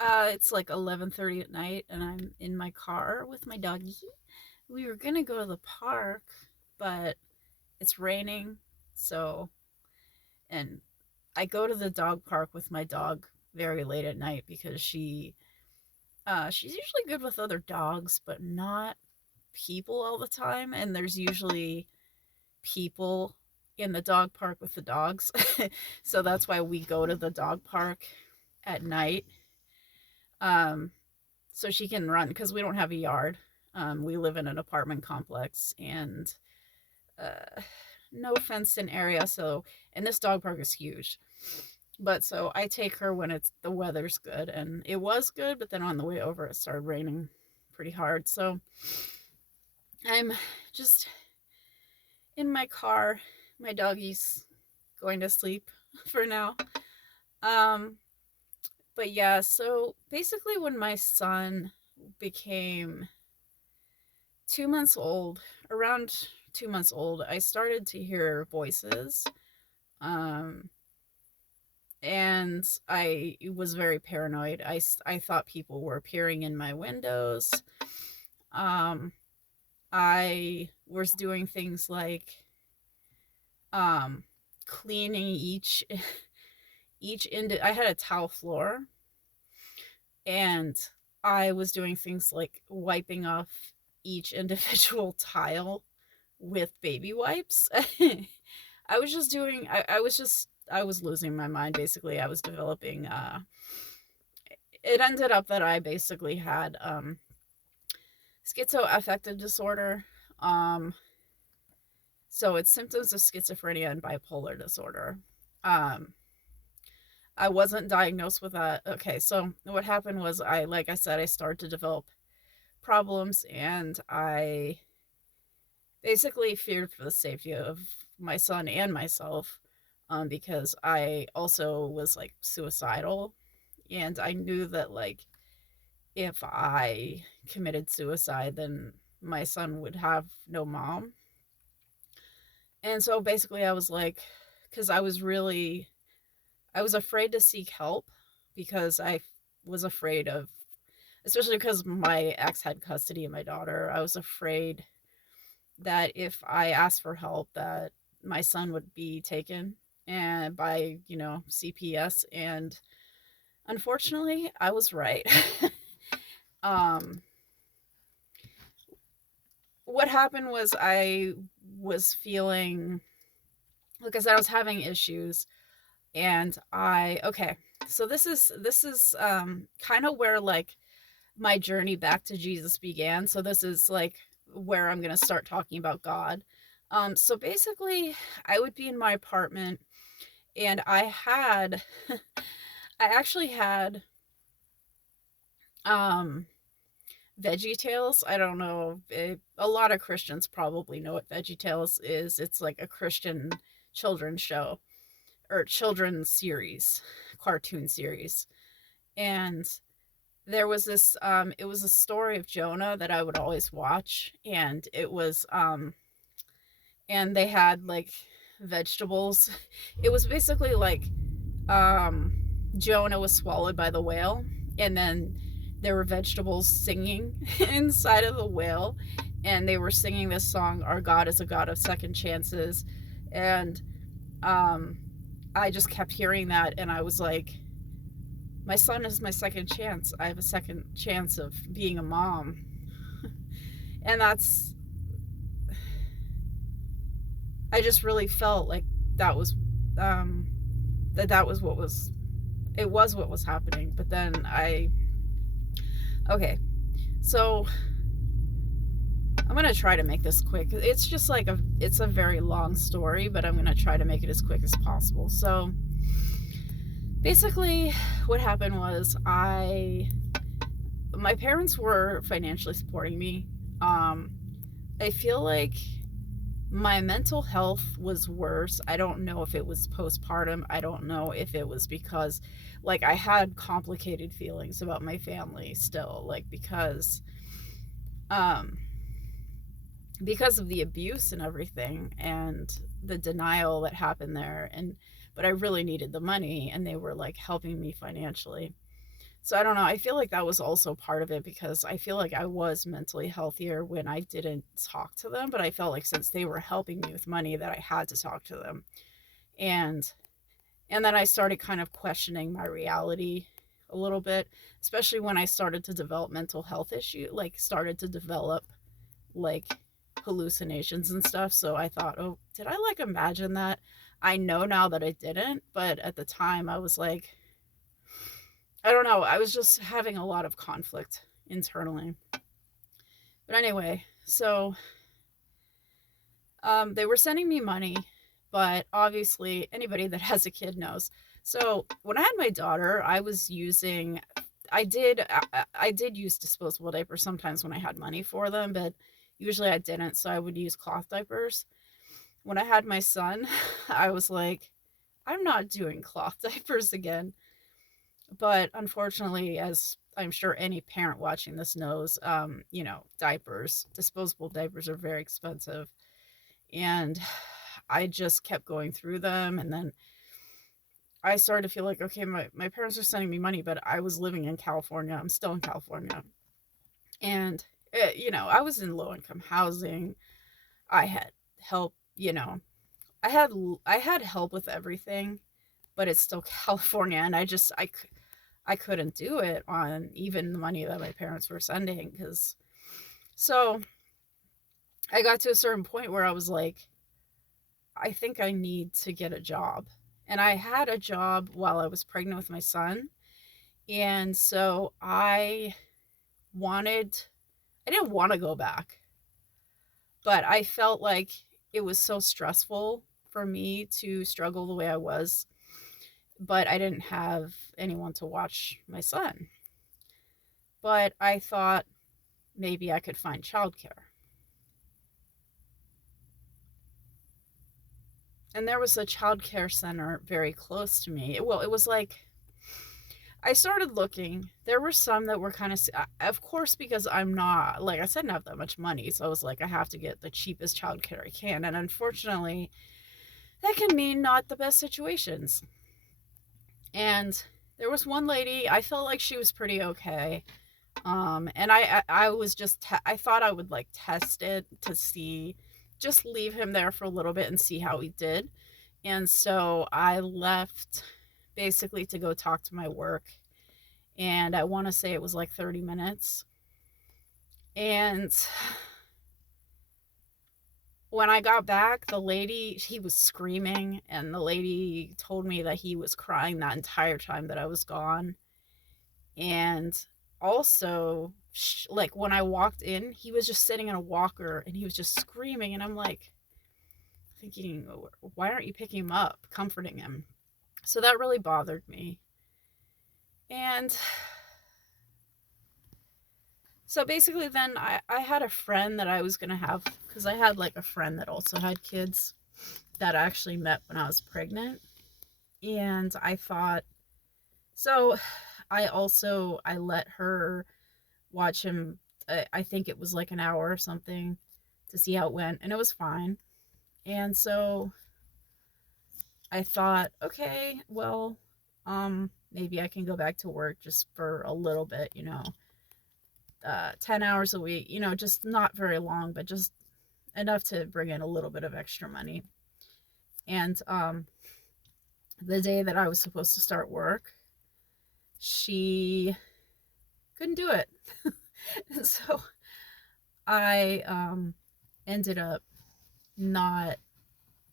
It's like 11:30 at night, and I'm in my car with my doggy. We were gonna go to the park, but it's raining, so and I go to the dog park with my dog very late at night because she's usually good with other dogs, but not people all the time. And there's usually people in the dog park with the dogs, so that's why we go to the dog park at night. Um, so she can run because we don't have a yard. We live in an apartment complex and uh, no fenced in area. So, and this dog park is huge. But so I take her when it's the weather's good, and it was good. But then on the way over, it started raining pretty hard. So I'm just in my car. My doggy's going to sleep for now. Um, but yeah, so basically, when my son became 2 months old, around 2 months old, I started to hear voices. Um, and I was very paranoid. I thought people were appearing in my windows. Um, I was doing things like um, cleaning I had a tile floor, and I was doing things like wiping off each individual tile with baby wipes. I was just doing I was losing my mind basically. I was developing it ended up that I basically had schizoaffective disorder. Um so it's symptoms of schizophrenia and bipolar disorder. Um I wasn't diagnosed with that. Okay, so what happened was like I said, I started to develop problems, and I basically feared for the safety of my son and myself, because I also was like suicidal, and I knew that like if I committed suicide, then my son would have no mom. And so basically, I was like, because I was afraid to seek help because I was afraid of, especially because my ex had custody of my daughter. I was afraid that if I asked for help, that my son would be taken and by CPS, and unfortunately, I was right. um, what happened was I was feeling, like I said, I was having issues, and so this is kind of where like my journey back to Jesus began. So this is like where I'm going to start talking about God. So basically, I would be in my apartment, and I actually had um, Veggie Tales. I don't know. A lot of Christians probably know what Veggie Tales is. It's like a Christian children's show or children's series, cartoon series. And there was this it was a story of Jonah that I would always watch, and and they had like vegetables. It was basically like um Jonah was swallowed by the whale, and then there were vegetables singing inside of the whale, and they were singing this song, "Our God is a God of second chances." And um I just kept hearing that, and I was like, my son is my second chance. I have a second chance of being a mom. And I just really felt like that was um that was what was it was what was happening. But then okay, so I'm gonna try to make this quick. It's just like it's a very long story, but I'm gonna try to make it as quick as possible. So basically, what happened was my parents were financially supporting me. Um, I feel like my mental health was worse. I don't know if it was postpartum. I don't know if it was because, like, I had complicated feelings about my family still, like, um, because of the abuse and everything, and the denial that happened there. But I really needed the money, and they were like helping me financially. So I don't know. I feel like that was also part of it because I feel like I was mentally healthier when I didn't talk to them, but I felt like since they were helping me with money that I had to talk to them. And and then I started kind of questioning my reality a little bit, especially when I started to develop mental health issue, like started to develop like hallucinations and stuff. So I thought, "Oh, did I like imagine that?" I know now that I didn't, but at the time I was like, I don't know, I was just having a lot of conflict internally. But anyway, so they were sending me money, but obviously anybody that has a kid knows. So when I had my daughter, I was using, I did use disposable diapers sometimes when I had money for them, but usually I didn't. So I would use cloth diapers. When I had my son, I was like, I'm not doing cloth diapers again. But unfortunately, as I'm sure any parent watching this knows, disposable diapers are very expensive. And I just kept going through them. And then I started to feel like, okay, my parents are sending me money, but I was living in California. I'm still in California. And, I was in low income housing. I had help, I had help with everything, but it's still California. And I couldn't do it on even the money that my parents were sending. So I got to a certain point where I was like, I think I need to get a job. And I had a job while I was pregnant with my son. And so I didn't want to go back, but I felt like it was so stressful for me to struggle the way I was, but I didn't have anyone to watch my son. But I thought maybe I could find childcare. And there was a childcare center very close to me. Well, it was like I started looking. There were some that were kind of course, because I'm not, like I said, not have that much money. So I was like, I have to get the cheapest childcare I can. And unfortunately, that can mean not the best situations. And there was one lady, I felt like she was pretty okay. And I was just, I thought I would like test it to see, just leave him there for a little bit and see how he did. And so I left basically to go talk to my work. And I want to say it was like 30 minutes. And when I got back, he was screaming, and the lady told me that he was crying that entire time that I was gone. And also, like when I walked in, he was just sitting in a walker and he was just screaming. And I'm like thinking, why aren't you picking him up, comforting him? So that really bothered me. And so basically, then I had a friend that I was going to have, because I had like a friend that also had kids that I actually met when I was pregnant. And I thought, so I let her watch him. I think it was like an hour or something to see how it went, and it was fine. And so I thought, okay, well, maybe I can go back to work just for a little bit, 10 hours a week, just not very long, but just enough to bring in a little bit of extra money. And the day that I was supposed to start work, she couldn't do it. And so I ended up not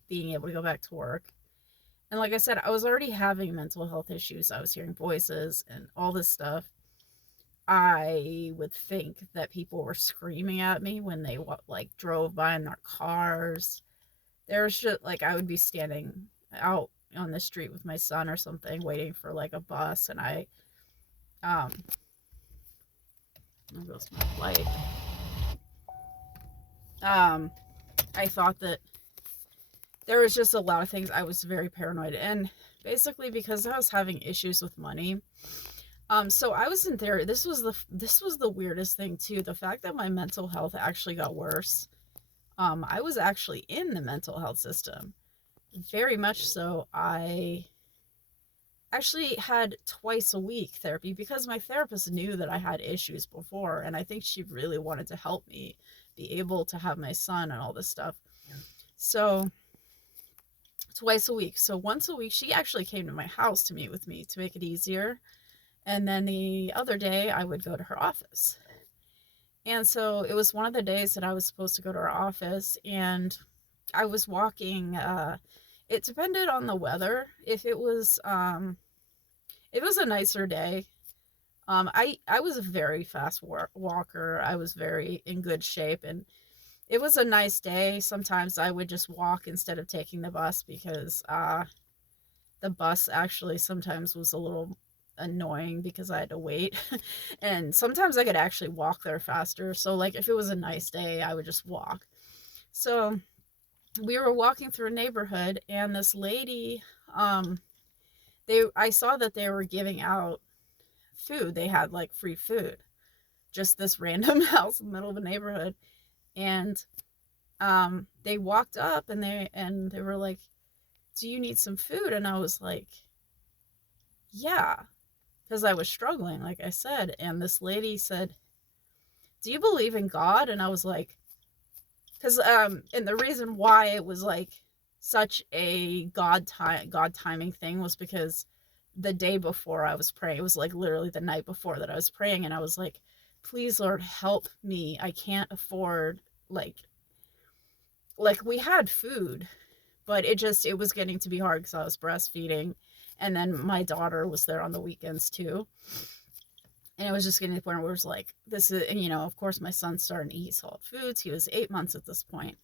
being able to go back to work. And like I said, I was already having mental health issues. I was hearing voices and all this stuff. I would think that people were screaming at me when they like drove by in their cars. There's just like I would be standing out on the street with my son or something, waiting for like a bus, and there goes my light. I thought that there was just a lot of things. I was very paranoid, and basically because I was having issues with money. So I was in therapy. This was the weirdest thing too. The fact that my mental health actually got worse. I was actually in the mental health system, very much so. I actually had twice a week therapy because my therapist knew that I had issues before, and I think she really wanted to help me be able to have my son and all this stuff. So twice a week. So once a week, she actually came to my house to meet with me to make it easier. And then the other day, I would go to her office. And so it was one of the days that I was supposed to go to her office, and I was walking. It depended on the weather. If it was a nicer day, I was a very fast walker. I was very in good shape, and it was a nice day. Sometimes I would just walk instead of taking the bus because the bus actually sometimes was a little annoying because I had to wait. And sometimes I could actually walk there faster. So like if it was a nice day, I would just walk. So we were walking through a neighborhood, and this lady, I saw that they were giving out food. They had like free food. Just this random house in the middle of a neighborhood. And they walked up, and they were like, "Do you need some food?" And I was like, "Yeah," because I was struggling, like I said. And this lady said, "Do you believe in God?" And I was like, because and the reason why it was like such a God timing thing was because the day before I was praying, it was like literally the night before that I was praying, and I was like, "Please, Lord, help me. I can't afford like we had food, but it was getting to be hard because I was breastfeeding, and then my daughter was there on the weekends too." And it was just getting to the point where it was like, this is, and of course my son's starting to eat solid foods. He was 8 months at this point.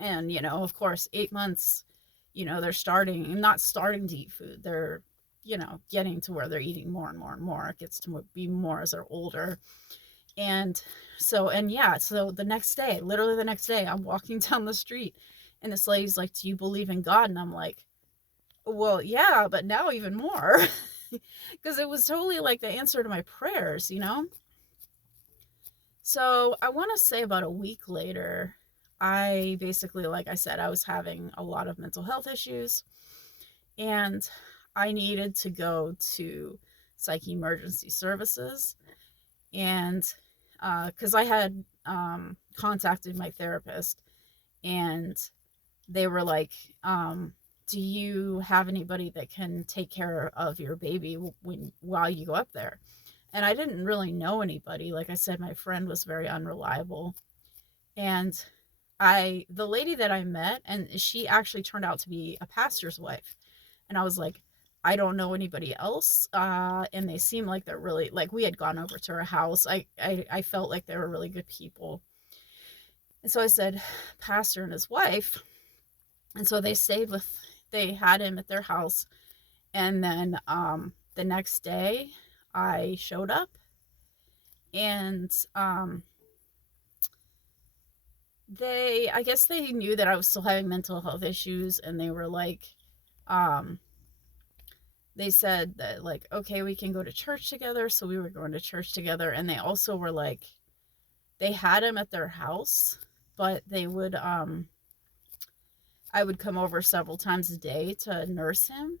And, of course, 8 months, they're not starting to eat food. They're, getting to where they're eating more and more and more. It gets to be more as they're older. And so the next day, literally the next day, I'm walking down the street, and this lady's like, "Do you believe in God?" And I'm like, "Well, yeah, but now even more." Because it was totally like the answer to my prayers. So I want to say about a week later, I basically, like I said, I was having a lot of mental health issues, and I needed to go to psych emergency services. And because I had contacted my therapist, and they were like, "Do you have anybody that can take care of your baby while you go up there?" And I didn't really know anybody. Like I said, my friend was very unreliable. And the lady that I met, and she actually turned out to be a pastor's wife. And I was like, "I don't know anybody else." And they seem like they're really, like, we had gone over to her house. I felt like they were really good people. And so I said, "Pastor and his wife." And so they had him at their house. And then the next day I showed up, and I guess they knew that I was still having mental health issues, and they were like, they said that, like, "Okay, we can go to church together." So we were going to church together, and they also were like, they had him at their house, but they would, I would come over several times a day to nurse him,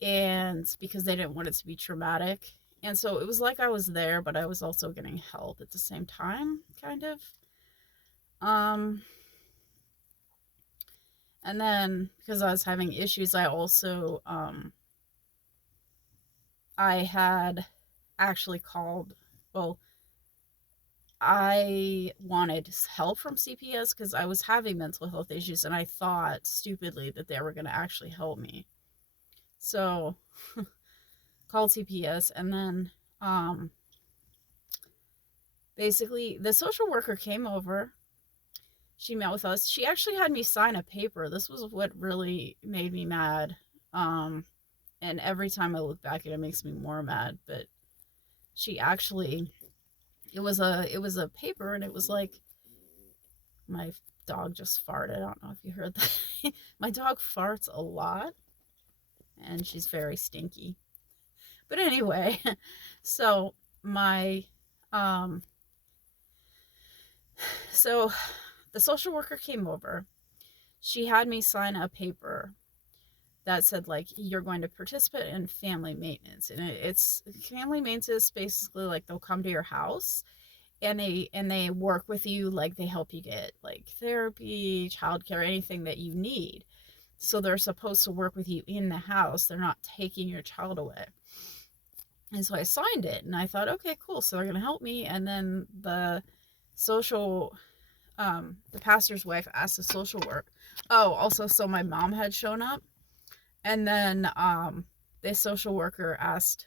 and because they didn't want it to be traumatic. And so it was like I was there, but I was also getting help at the same time, kind of. Um, and then because I was having issues, I also, I had actually called, well, I wanted help from CPS because I was having mental health issues, and I thought stupidly that they were going to actually help me. So called CPS, and then basically the social worker came over. She met with us. She actually had me sign a paper. This was what really made me mad. And every time I look back at it, it makes me more mad. But she actually, it was a paper, and it was like, my dog just farted. I don't know if you heard that. My dog farts a lot, and she's very stinky. But anyway, so my so the social worker came over. She had me sign a paper that said like you're going to participate in family maintenance, and it's family maintenance. Basically, like they'll come to your house and they work with you, like they help you get like therapy, childcare, anything that you need. So they're supposed to work with you in the house. They're not taking your child away. And so I signed it and I thought, okay, cool. So they're going to help me. And then social, the pastor's wife asked the social work. Oh, also, so my mom had shown up. And then the social worker asked,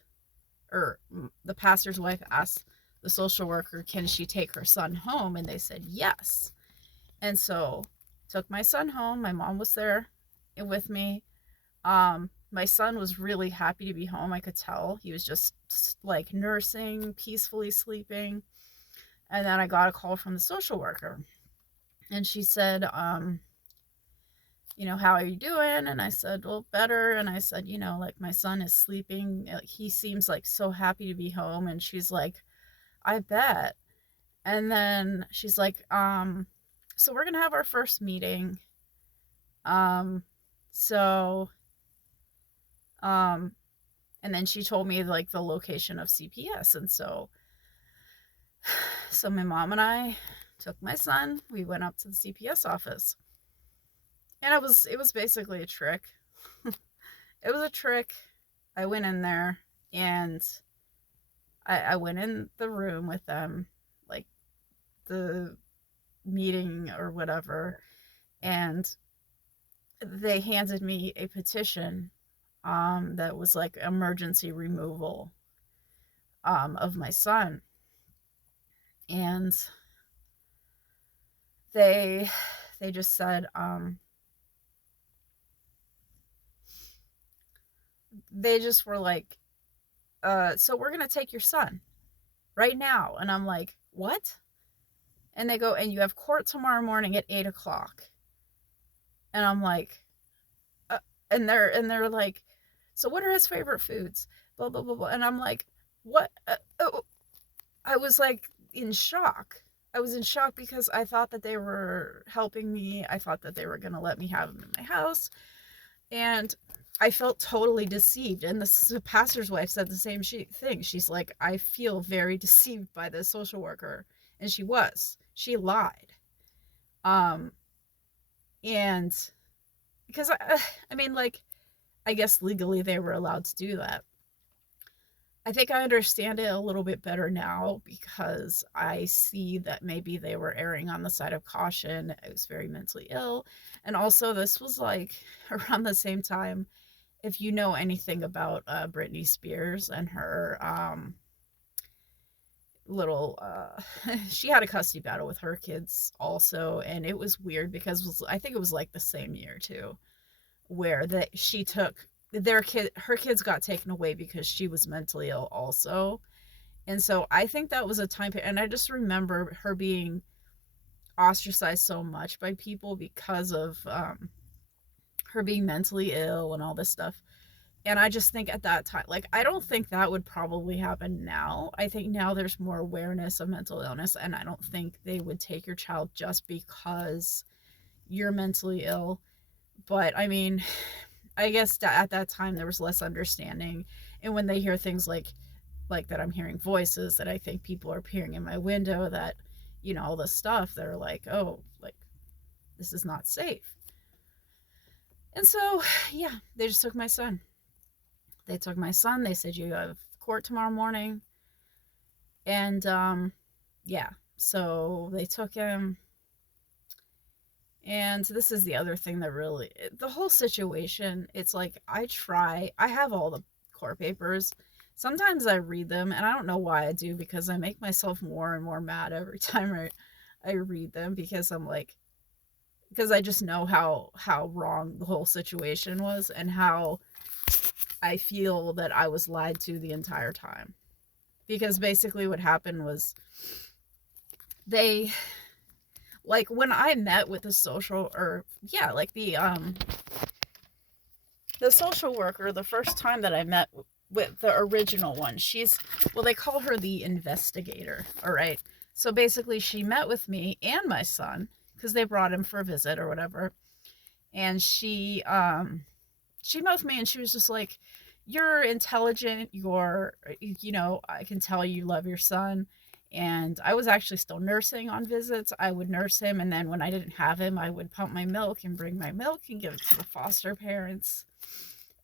or the pastor's wife asked the social worker, can she take her son home? And they said yes. And so took my son home. My mom was there with me. My son was really happy to be home. I could tell he was just like nursing, peacefully sleeping. And then I got a call from the social worker, and she said, how are you doing? And I said, well, better. And I said, like my son is sleeping. He seems like so happy to be home. And she's like, I bet. And then she's like, so we're going to have our first meeting. So, and then she told me like the location of CPS. And so my mom and I took my son, we went up to the CPS office, and it was basically a trick. It was a trick. I went in there and I went in the room with them, like the meeting or whatever, and they handed me a petition that was like emergency removal of my son. And they just said, they just were like, so we're going to take your son right now. And I'm like, what? And they go, and you have court tomorrow morning at 8:00. And I'm like, and they're like, so what are his favorite foods? Blah, blah, blah, blah. And I'm like, what? I was like in shock. I was in shock because I thought that they were helping me. I thought that they were going to let me have him in my house. And I felt totally deceived. And the pastor's wife said the same thing. She's like, I feel very deceived by this social worker. And she was. She lied. And because, I mean, like, I guess legally they were allowed to do that. I think I understand it a little bit better now because I see that maybe they were erring on the side of caution. I was very mentally ill. And also, this was like around the same time, if you know anything about Britney Spears and her she had a custody battle with her kids also. And it was weird because I think it was like the same year too, where she took her kids got taken away because she was mentally ill also. And so I think that was a time period, and I just remember her being ostracized so much by people because of her being mentally ill and all this stuff. And I just think at that time, like, I don't think that would probably happen now. I think now there's more awareness of mental illness, and I don't think they would take your child just because you're mentally ill. But I mean, I guess at that time there was less understanding. And when they hear things like that, I'm hearing voices, that I think people are peering in my window, that, all this stuff, they're like, oh, like, this is not safe. And so, yeah, they just took my son. They took my son. They said, you have court tomorrow morning. And, yeah, so they took him. And this is the other thing that really, the whole situation, it's like, I have all the court papers. Sometimes I read them, and I don't know why I do, because I make myself more and more mad every time I read them, because I just know how wrong the whole situation was, and how I feel that I was lied to the entire time. Because basically what happened was, like, when I met with the social worker, the first time that I met with the original one, they call her the investigator, all right? So basically she met with me and my son, because they brought him for a visit or whatever, and she she met with me and she was just like, "You're intelligent. I can tell you love your son." And I was actually still nursing on visits. I would nurse him, and then when I didn't have him, I would pump my milk and bring my milk and give it to the foster parents.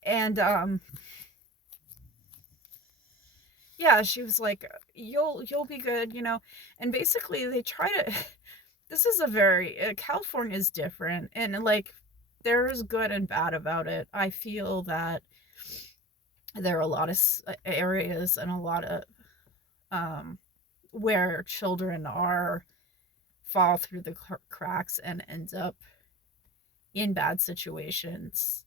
And yeah, she was like, "You'll be good." And basically, they try to. This is a very California is different, and like there's good and bad about it. I feel that there are a lot of areas and a lot of um, where children are fall through the cracks and end up in bad situations.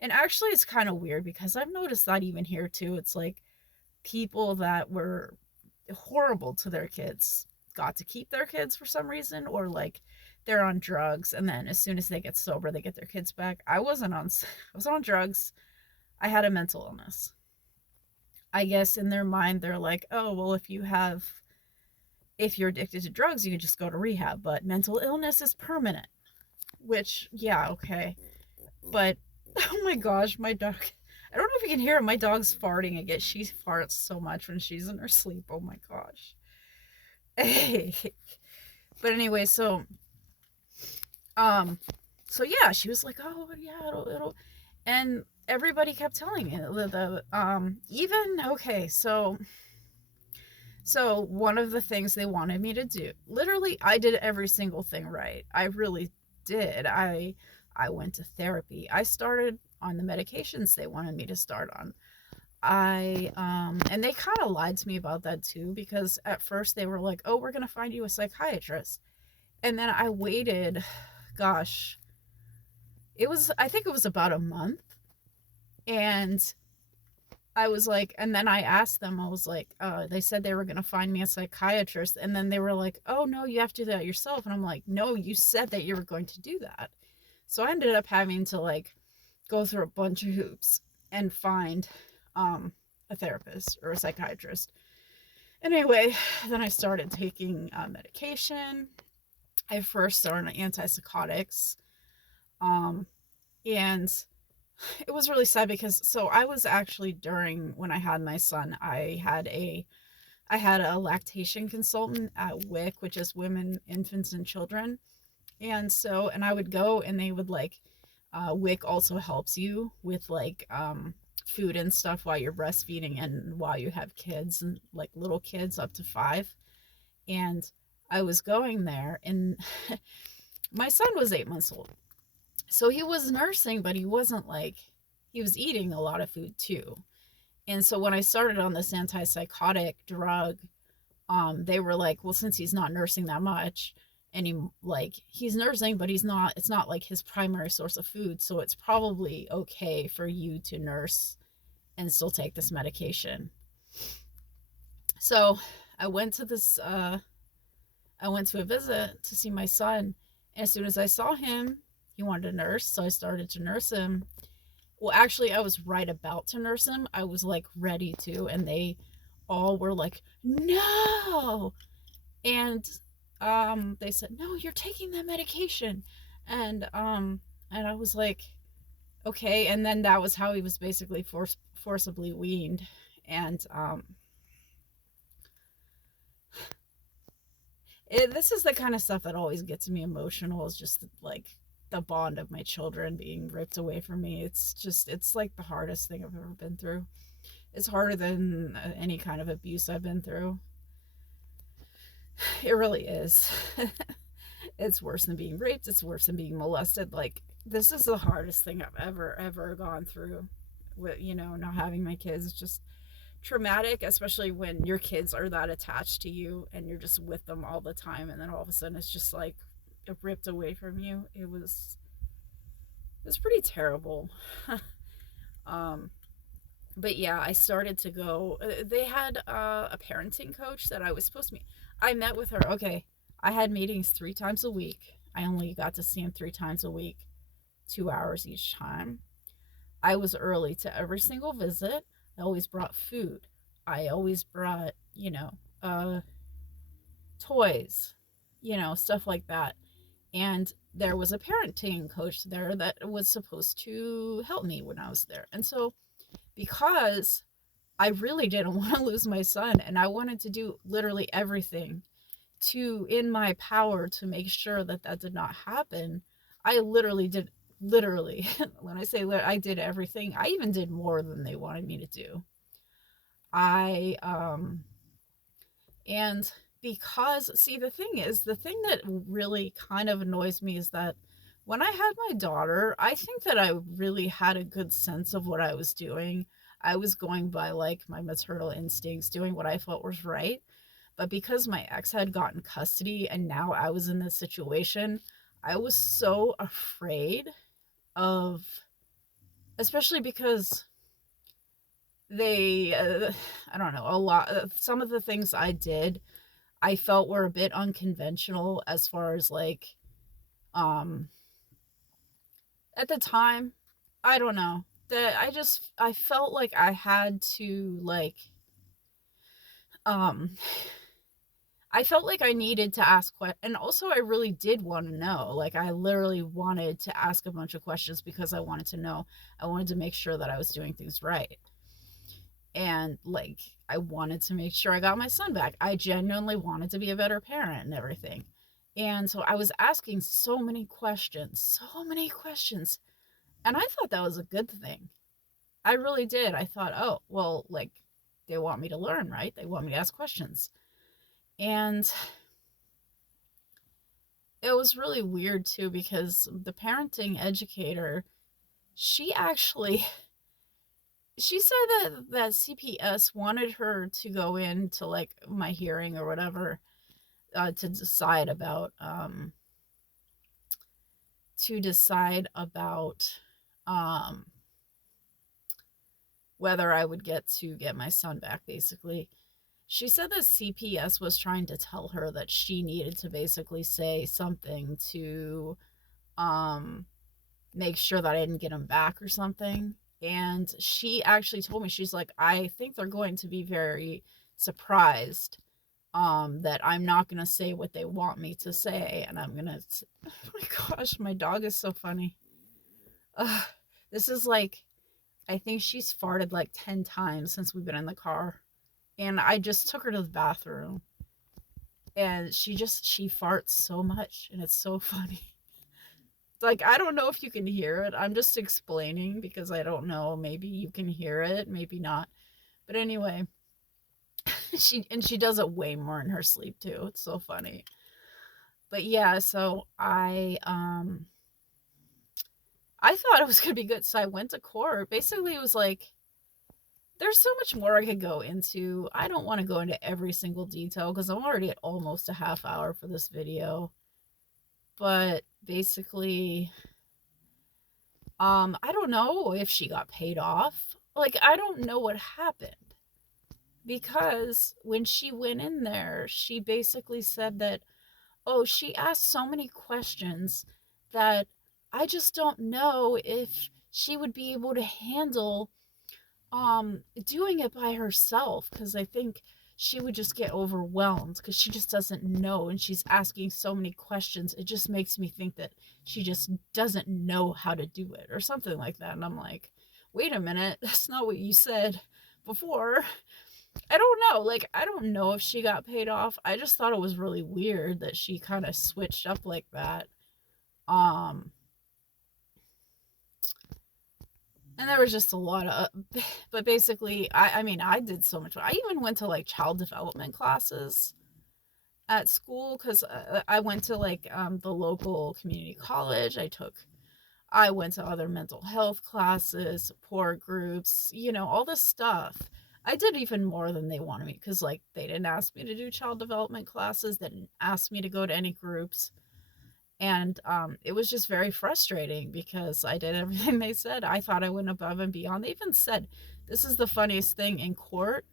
And actually, it's kind of weird because I've noticed that even here too. It's like people that were horrible to their kids got to keep their kids for some reason, or like they're on drugs and then as soon as they get sober they get their kids back. I was on drugs. I had a mental illness. I guess in their mind they're like, oh well, if you're addicted to drugs you can just go to rehab, but mental illness is permanent. Which, yeah, okay, but oh my gosh, my dog, I don't know if you can hear it, my dog's farting again. She farts so much when she's in her sleep, oh my gosh. But anyway, um so yeah, she was like, oh yeah, it'll and everybody kept telling me even okay, so one of the things they wanted me to do, literally I did every single thing right. I really did. I went to therapy. I started on the medications they wanted me to start on. I and they kind of lied to me about that too, because at first they were like, "Oh, we're going to find you a psychiatrist." And then I waited, gosh, I think it was about a month. And I was like, and then I asked them, I was like, they said they were going to find me a psychiatrist. And then they were like, oh, no, you have to do that yourself. And I'm like, no, you said that you were going to do that. So I ended up having to like go through a bunch of hoops and find a therapist or a psychiatrist. Anyway, then I started taking medication. I first started on antipsychotics. Um, and it was really sad because so I was actually during when I had my son, I had a lactation consultant at WIC, which is Women, Infants, and Children. And I would go and they would like WIC also helps you with like food and stuff while you're breastfeeding and while you have kids and like little kids up to 5. And I was going there and my son was 8 months old. So he was nursing, but he wasn't like, he was eating a lot of food too. And so when I started on this antipsychotic drug, they were like, well, since he's not nursing that much, and he's nursing, but it's not like his primary source of food. So it's probably okay for you to nurse and still take this medication. So I went to I went to a visit to see my son. And as soon as I saw him, he wanted to nurse. So I started to nurse him. Well, actually, I was right about to nurse him. I was like ready to. And they all were like, no. And they said, no, you're taking that medication. And I was like, okay. And then that was how he was basically forcibly weaned. And this is the kind of stuff that always gets me emotional, is just like the bond of my children being ripped away from me. It's like the hardest thing I've ever been through. It's harder than any kind of abuse I've been through. It really is. It's worse than being raped. It's worse than being molested. Like, this is the hardest thing I've ever gone through with, not having my kids. It's just traumatic, especially when your kids are that attached to you and you're just with them all the time, and then all of a sudden it's just like ripped away from you. It was pretty terrible. um but yeah, I started to go. They had a parenting coach that I was supposed to meet. I met with her. Okay, I had meetings 3 times a week. I only got to see him 3 times a week, 2 hours each time. I was early to every single visit. I always brought food. I always brought, toys, stuff like that. And there was a parenting coach there that was supposed to help me when I was there. And so, because I really didn't want to lose my son and I wanted to do literally everything to in my power to make sure that that did not happen, I literally did literally when I say I did everything. I even did more than they wanted me to do. I and because, see, the thing is, the thing that really kind of annoys me is that when I had my daughter, I think that I really had a good sense of what I was doing. I was going by like my maternal instincts, doing what I felt was right. But because my ex had gotten custody and now I was in this situation, I was so afraid of, especially because they, I don't know, a lot, some of the things I did I felt were a bit unconventional as far as like, um at the time, I don't know, that I felt like I had to like, um I felt like I needed to ask questions, and also I really did want to know. Like I literally wanted to ask a bunch of questions because I wanted to know. I wanted to make sure that I was doing things right. And like I wanted to make sure I got my son back. I genuinely wanted to be a better parent and everything. And so I was asking so many questions, so many questions. And I thought that was a good thing. I really did. I thought, oh, well, like they want me to learn, right? They want me to ask questions. And it was really weird too because the parenting educator, she actually she said that CPS wanted her to go into like my hearing or whatever, to decide about to decide about um whether I would get my son back, basically. She said that CPS was trying to tell her that she needed to basically say something to um make sure that I didn't get him back or something. And she actually told me, she's like, I think they're going to be very surprised that I'm not going to say what they want me to say. And I'm going to, oh my gosh, my dog is so funny. Ugh, this is like, I think she's farted like 10 times since we've been in the car. And I just took her to the bathroom. And she farts so much. And it's so funny. Like, I don't know if you can hear it. I'm just explaining because I don't know. Maybe you can hear it, maybe not. But anyway, she does it way more in her sleep too. It's so funny. But yeah, so I thought it was gonna be good. So I went to court. Basically, it was like there's so much more I could go into. I don't want to go into every single detail because I'm already at almost a half hour for this video. But basically, I don't know if she got paid off. Like, I don't know what happened. Because when she went in there, she basically said that, oh, she asked so many questions that I just don't know if she would be able to handle doing it by herself, because I think she would just get overwhelmed because she just doesn't know and she's asking so many questions. It just makes me think that she just doesn't know how to do it or something like that. And I'm like, wait a minute, that's not what you said before. I don't know. Like, I don't know if she got paid off. I just thought it was really weird that she kind of switched up like that. Um, and there was just a lot of, but basically, I mean, I did so much. I even went to like child development classes at school because I went to like the local community college. I went to other mental health classes, support groups, all this stuff. I did even more than they wanted me because, like, they didn't ask me to do child development classes. They didn't ask me to go to any groups. And it was just very frustrating because I did everything they said. I thought I went above and beyond. They even said, this is the funniest thing in court.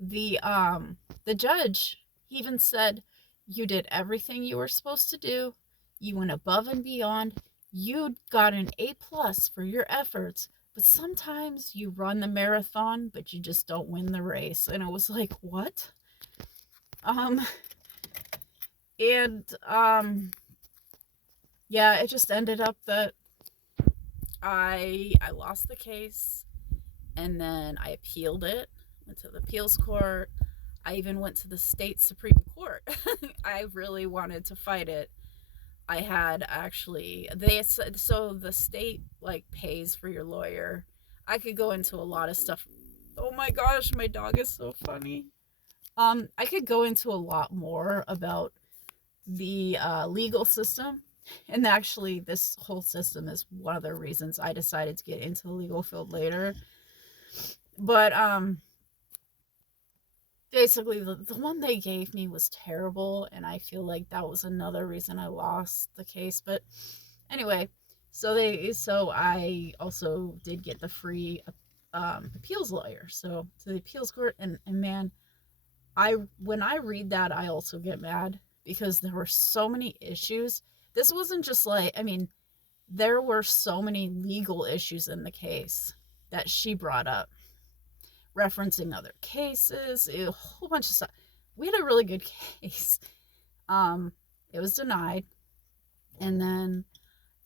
The judge even said, you did everything you were supposed to do. You went above and beyond. You got an A+ for your efforts, but sometimes you run the marathon, but you just don't win the race. And I was like, what? Um, And yeah, it just ended up that I lost the case, and then I appealed it, went to the appeals court. I even went to the state Supreme Court. I really wanted to fight it. I had actually they so the state like pays for your lawyer. I could go into a lot of stuff. Oh my gosh, my dog is so funny. I could go into a lot more about the legal system, and actually, this whole system is one of the reasons I decided to get into the legal field later. But basically, the one they gave me was terrible, and I feel like that was another reason I lost the case. But anyway, so I also did get the free appeals lawyer. So to the appeals court, and man, I when I read that, I also get mad because there were so many issues. This wasn't just like, I mean, there were so many legal issues in the case that she brought up, referencing other cases, a whole bunch of stuff. We had a really good case. It was denied, and then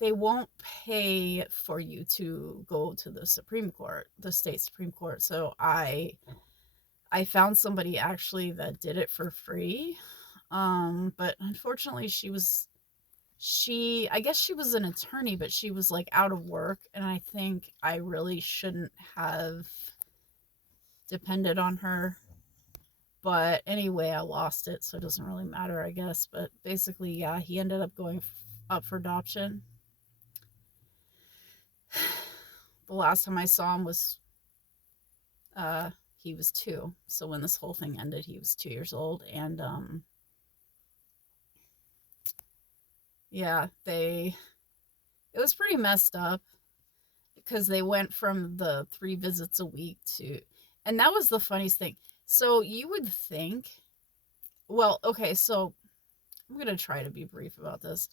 they won't pay for you to go to the Supreme Court, the state Supreme Court. So I found somebody actually that did it for free. But unfortunately I guess she was an attorney, but she was like out of work, and I think I really shouldn't have depended on her. But anyway, I lost it, so it doesn't really matter, I guess. But basically, yeah, he ended up going up for adoption. The last time I saw him was he was 2. So when this whole thing ended, he was 2 years old, and yeah, it was pretty messed up because they went from the 3 visits a week to, and that was the funniest thing. So you would think, well, okay, so I'm going to try to be brief about this.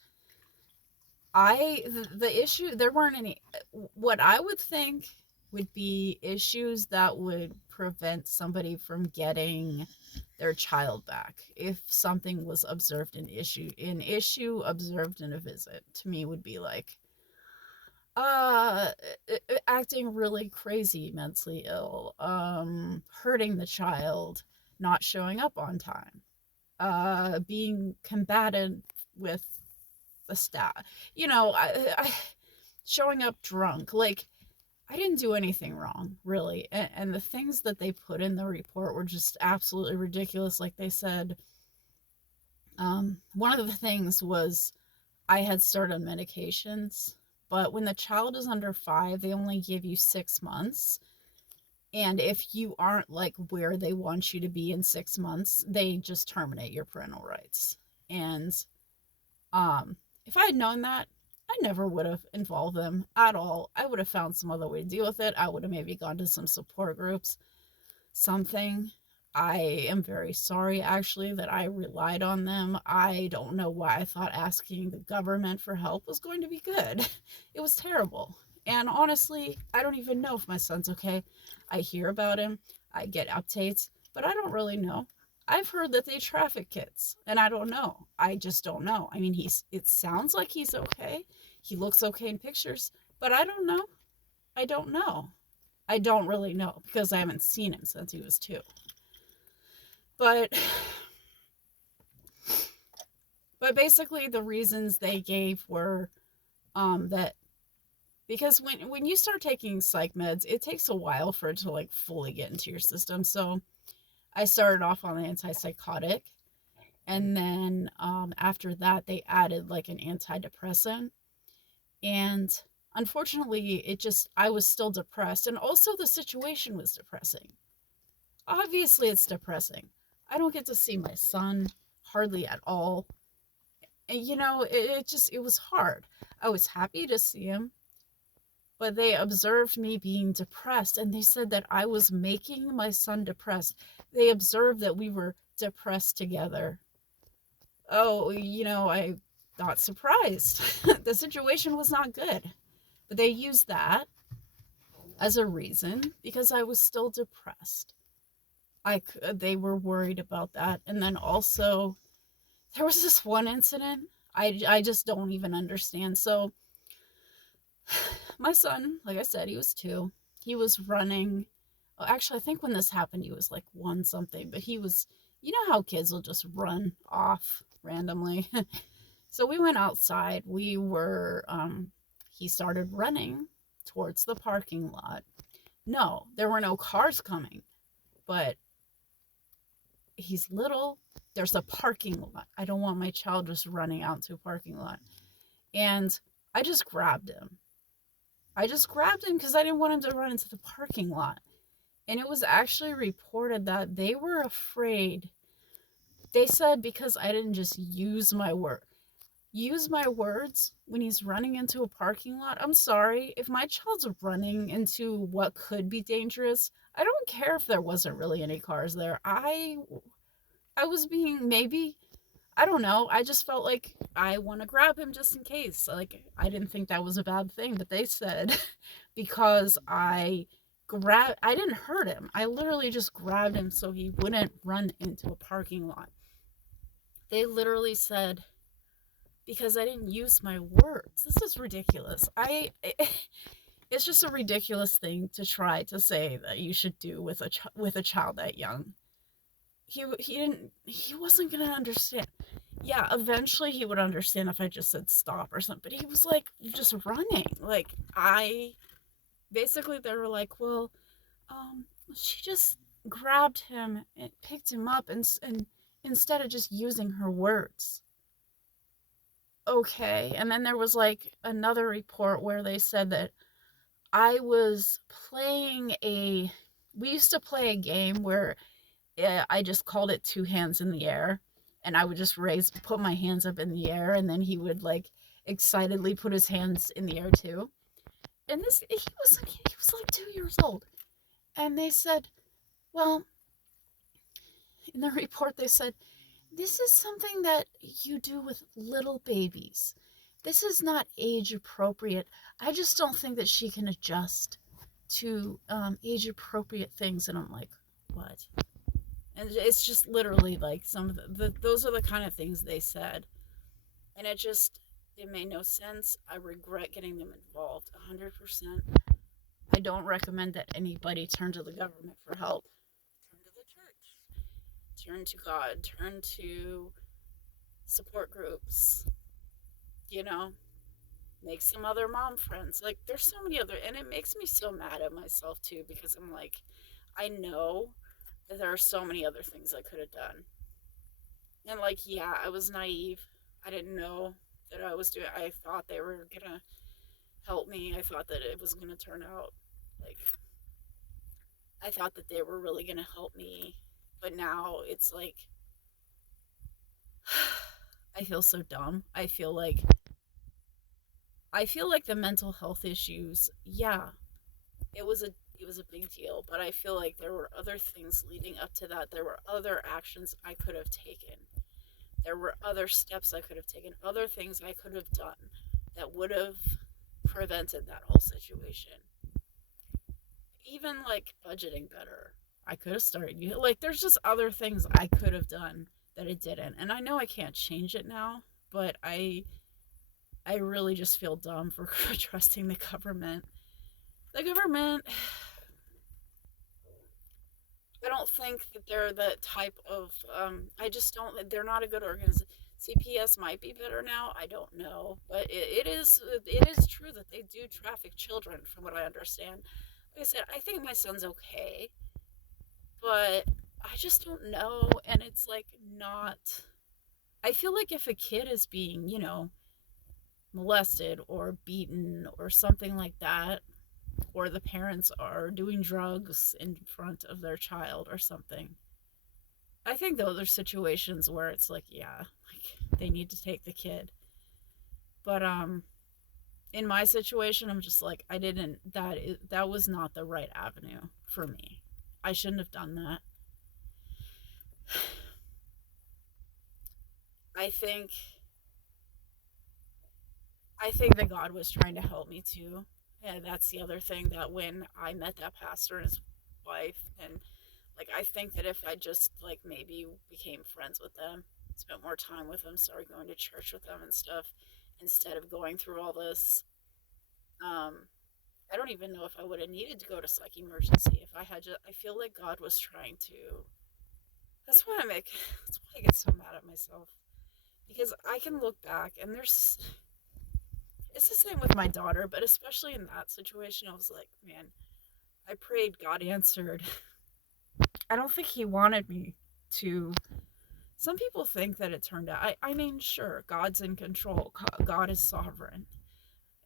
The issue, there weren't any, what I would think would be issues that would prevent somebody from getting their child back if something was observed in issue observed in a visit, to me would be like acting really crazy, mentally ill, hurting the child, not showing up on time, being combative with the staff, showing up drunk. Like, I didn't do anything wrong, really. And the things that they put in the report were just absolutely ridiculous. Like they said, one of the things was I had started medications, but when the child is under 5, they only give you 6 months. And if you aren't like where they want you to be in 6 months, they just terminate your parental rights. And if I had known that, I never would have involved them at all. I would have found some other way to deal with it. I would have maybe gone to some support groups, something. I am very sorry, actually, that I relied on them. I don't know why I thought asking the government for help was going to be good. It was terrible. And honestly, I don't even know if my son's okay. I hear about him, I get updates, but I don't really know. I've heard that they traffic kids, and I don't know. I just don't know. I mean, it sounds like he's okay. He looks okay in pictures, but I don't know. I don't know. I don't really know because I haven't seen him since he was 2. But basically the reasons they gave were that because when you start taking psych meds, it takes a while for it to like fully get into your system. So I started off on the antipsychotic, and then after that they added like an antidepressant, and unfortunately I was still depressed, and also the situation was depressing. Obviously it's depressing. I don't get to see my son hardly at all, and it was hard. I was happy to see him, but they observed me being depressed, and they said that I was making my son depressed. They observed that we were depressed together. Oh, I got surprised. The situation was not good, but they used that as a reason because I was still depressed. They were worried about that. And then also There was this one incident. I just don't even understand. So my son, like I said, he was 2. He was running. Oh, actually, I think when this happened, he was like 1 something, but he was, you know how kids will just run off randomly. So we went outside. He started running towards the parking lot. No, there were no cars coming, but he's little. There's a parking lot. I don't want my child just running out to a parking lot. And I just grabbed him. I just grabbed him because I didn't want him to run into the parking lot. And it was actually reported that they were afraid. They said because I didn't just use my words when he's running into a parking lot. I'm sorry. If my child's running into what could be dangerous, I don't care if there wasn't really any cars there. I was being maybe I don't know. I just felt like I want to grab him just in case. Like I didn't think that was a bad thing, but they said because I didn't hurt him. I literally just grabbed him so he wouldn't run into a parking lot. They literally said because I didn't use my words. This is ridiculous. It's just a ridiculous thing to try to say that you should do with a child that young. He wasn't going to understand. Yeah, eventually he would understand if I just said stop or something. But he was like just running. Like I basically they were like, "Well, um she just grabbed him and picked him up and instead of just using her words." Okay. And then there was like another report where they said that I was playing a we used to play a game where I just called it 2 hands in the air, and I would just put my hands up in the air, and then he would like excitedly put his hands in the air too. And he was like 2 years old, and they said, well, in the report they said this is something that you do with little babies. This is not age appropriate. I just don't think that she can adjust to age appropriate things. And I'm like, what? And it's just literally like some of those are the kind of things they said, and it made no sense. I regret getting them involved 100%. I don't recommend that anybody turn to the government for help. Turn to the church, turn to God, turn to support groups, you know, make some other mom friends. Like there's so many other, and it makes me so mad at myself too because I'm like, I know that there are so many other things I could have done. And like, yeah, I was naive. I didn't know that I was doing. I thought they were gonna help me. I thought that it was gonna turn out like I thought that they were really gonna help me. But now it's like I feel so dumb. I feel like the mental health issues. Yeah, it was a big deal, but I feel like there were other things leading up to that. There were other actions I could have taken. There were other steps I could have taken, other things I could have done that would have prevented that whole situation. Even like budgeting better. I could have started like there's just other things I could have done that it didn't. And I know I can't change it now, but I really just feel dumb for trusting the government. The government I don't think that they're the type of. I just don't. They're not a good organization. CPS might be better now. I don't know, but it is true that they do traffic children, from what I understand. Like I said, I think my son's okay, but I just don't know. And it's like not. I feel like if a kid is being, molested or beaten or something like that, or the parents are doing drugs in front of their child or something. I think those are situations where it's like, yeah, like they need to take the kid. But in my situation, I'm just like that was not the right avenue for me. I shouldn't have done that. I think I think that God was trying to help me too. And that's the other thing that when I met that pastor and his wife and like I think that if I just like maybe became friends with them spent more time with them, started going to church with them and stuff instead of going through all this. Um, I don't even know if I would have needed to go to psych emergency if I had just. I feel like God was trying to. That's why I make. That's why I get so mad at myself because I can look back and there's. It's the same with my daughter, but especially in that situation, I was like, man, I prayed, God answered. I don't think He wanted me to. Some people think that it turned out. I mean, sure, God's in control. God is sovereign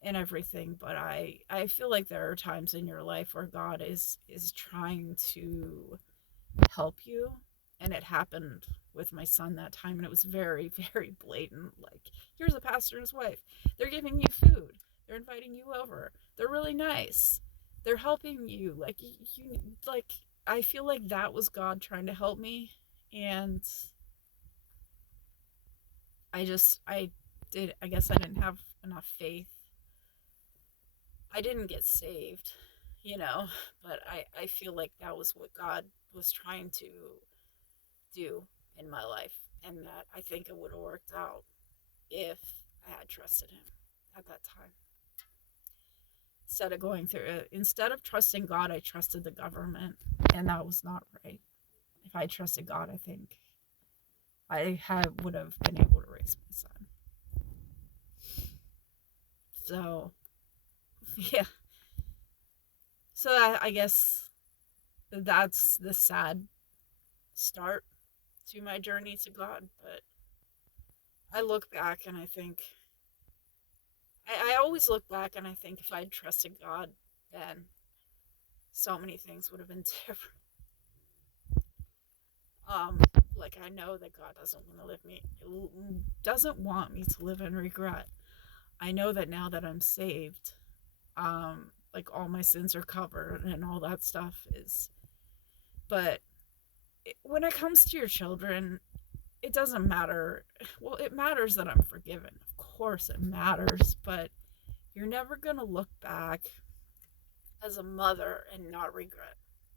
and everything, but I feel like there are times in your life where God is trying to help you, and it happened with my son that time, and it was very very blatant. Like, here's a pastor and his wife, they're giving you food, they're inviting you over, they're really nice, they're helping you, like you like I feel like that was God trying to help me. And I guess I didn't have enough faith. I didn't get saved, you know, but I feel like that was what God was trying to do in my life, and that I think it would have worked out if I had trusted Him at that time. Instead of trusting God, I trusted the government, and that was not right. If I trusted God, I think would have been able to raise my son. So yeah, so I guess that's the sad start to my journey to God. But I look back and I think, I always look back and I think if I had trusted God, then so many things would have been different. Um, like, I know that God doesn't want me to live in regret. I know that now that I'm saved, like all my sins are covered and all that stuff is. But when it comes to your children, it doesn't matter. Well, it matters that I'm forgiven. Of course, it matters, but you're never gonna look back as a mother and not regret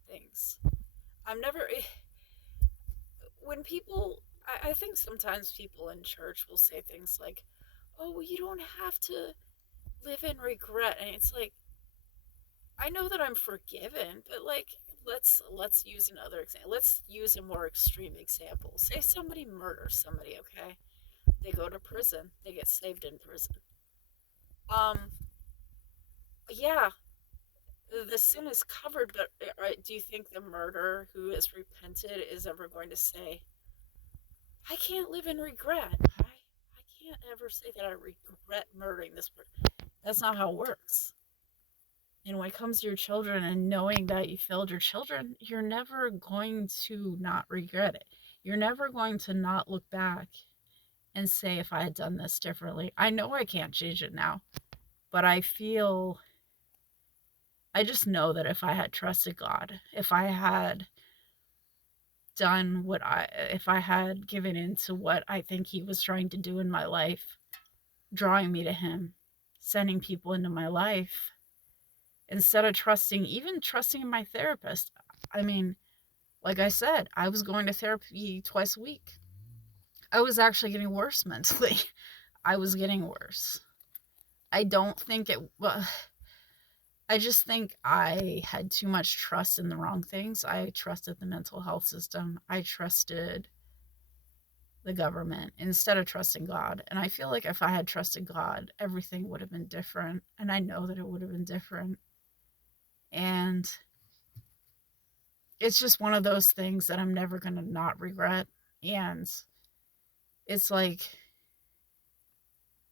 things. I'm never. When people, I think sometimes people in church will say things like, "Oh, well, you don't have to live in regret," and it's like, I know that I'm forgiven, but like, let's use another example. Let's use a more extreme example. Say somebody murders somebody, okay? They go to prison. They get saved in prison. Um, yeah, the sin is covered, but do you think the murderer who has repented is ever going to say, I can't live in regret? I can't ever say that I regret murdering this person. That's not how it works. And when it comes to your children and knowing that you failed your children, you're never going to not regret it. You're never going to not look back and say, if I had done this differently. I know I can't change it now, but I just know that if I had trusted God, if I had if I had given in to what I think He was trying to do in my life, drawing me to Him, sending people into my life, instead of even trusting in my therapist. I mean, like I said, I was going to therapy twice a week. I was actually getting worse mentally. I was getting worse. I don't think it well, I just think I had too much trust in the wrong things. I trusted the mental health system. I trusted the government instead of trusting God. And I feel like if I had trusted God, everything would have been different. And I know that it would have been different. And it's just one of those things that I'm never going to not regret. And it's like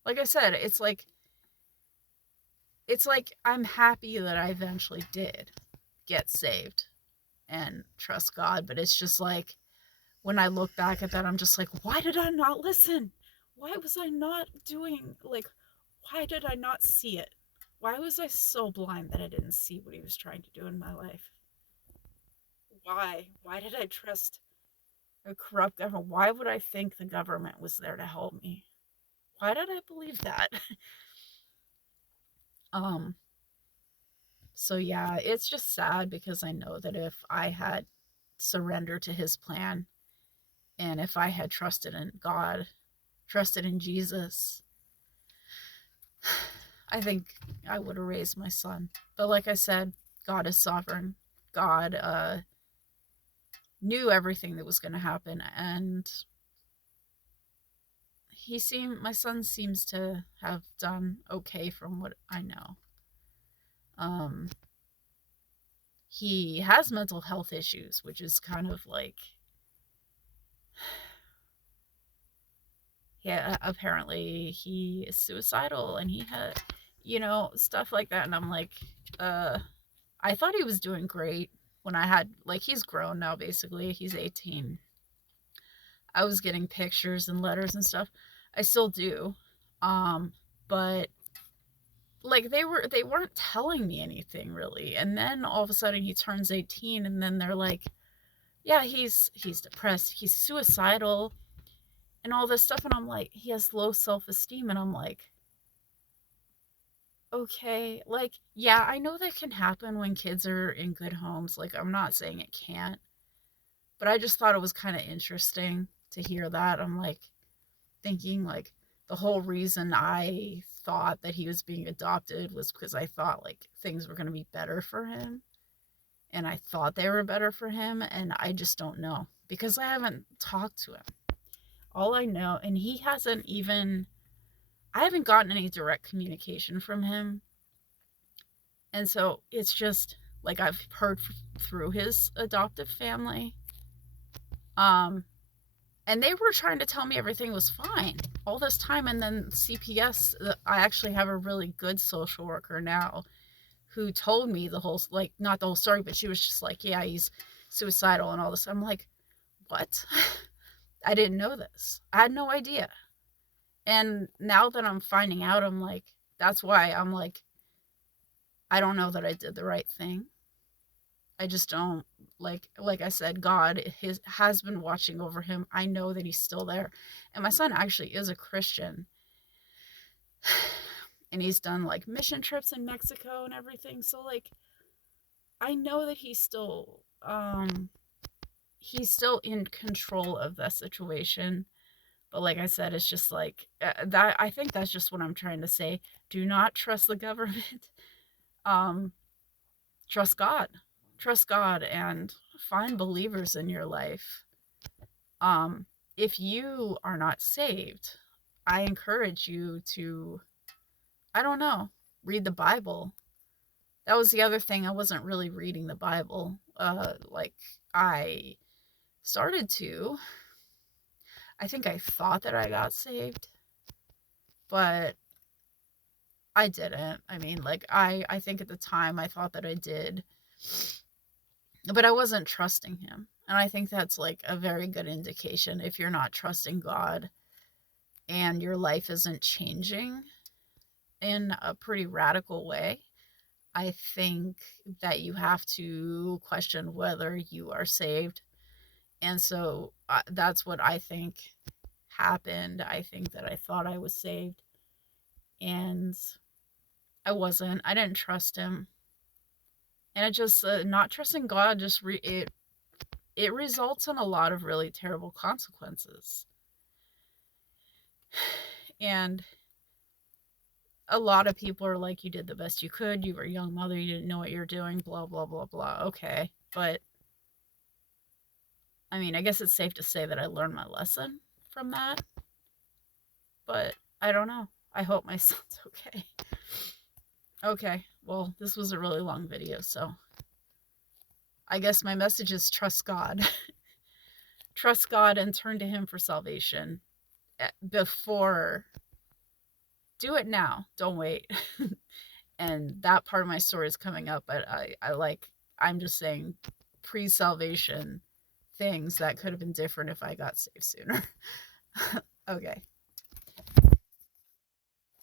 I said, it's like I'm happy that I eventually did get saved and trust God, but it's just like when I look back at that, I'm just like, why did I not listen? Why was I not doing, like, why did I not see it? Why was I so blind that I didn't see what He was trying to do in my life? Why? Why did I trust a corrupt government? Why would I think the government was there to help me? Why did I believe that? um, so yeah, it's just sad because I know that if I had surrendered to His plan And if I had trusted in God, trusted in Jesus, I think I would have raised my son. But like I said, God is sovereign. God knew everything that was going to happen, and my son seems to have done okay from what I know. Um, he has mental health issues, which is kind of like, yeah, apparently he is suicidal, and he had, stuff like that. And I'm like, uh, I thought he was doing great when I had, like, he's grown now, basically. He's 18. I was getting pictures and letters and stuff. I still do. But like they weren't telling me anything really. And then all of a sudden he turns 18, and then they're like, yeah, he's depressed, he's suicidal, and all this stuff. And I'm like, he has low self-esteem. And I'm like, okay, like, yeah, I know that can happen when kids are in good homes. Like, I'm not saying it can't, but I just thought it was kind of interesting to hear that. I'm like thinking, like, the whole reason I thought that he was being adopted was because I thought like things were going to be better for him, and I thought they were better for him, and I just don't know because I haven't talked to him. All I know, and he hasn't even, I haven't gotten any direct communication from him. And so it's just like I've heard through his adoptive family. Um, and they were trying to tell me everything was fine all this time. And then CPS, I actually have a really good social worker now who told me the whole, like, not the whole story, but she was just like, yeah, he's suicidal and all this. I'm like, what? I didn't know this. I had no idea. And now that I'm finding out, I'm like, that's why I'm like, I don't know that I did the right thing. I just don't, like I said, God has been watching over him. I know that he's still there. And my son actually is a Christian. And he's done like mission trips in Mexico and everything. So like I know that he's still in control of the situation. But like I said, it's just like that. I think that's just what I'm trying to say. Do not trust the government. um Trust God. Trust God and find believers in your life. Um, if you are not saved, I encourage you to, I don't know, read the Bible. That was the other thing. I wasn't really reading the Bible. Like I started to. I think I thought that I got saved, but I didn't. I mean, like I think at the time I thought that I did, but I wasn't trusting him. And I think that's like a very good indication if you're not trusting God and your life isn't changing in a pretty radical way. I think that you have to question whether you are saved. And so that's what I think happened. I think that I thought I was saved, and I wasn't. I didn't trust him. And it just, not trusting God, just it results in a lot of really terrible consequences. And a lot of people are like, you did the best you could, you were a young mother, you didn't know what you're doing, blah blah blah blah. Okay, but I mean, I guess it's safe to say that I learned my lesson from that, but I don't know. I hope my son's okay. Okay, well, this was a really long video, so I guess my message is trust God. Trust God and turn to him for salvation before. Do it now. Don't wait. And that part of my story is coming up, but I'm just saying pre-salvation things that could have been different if I got saved sooner. Okay.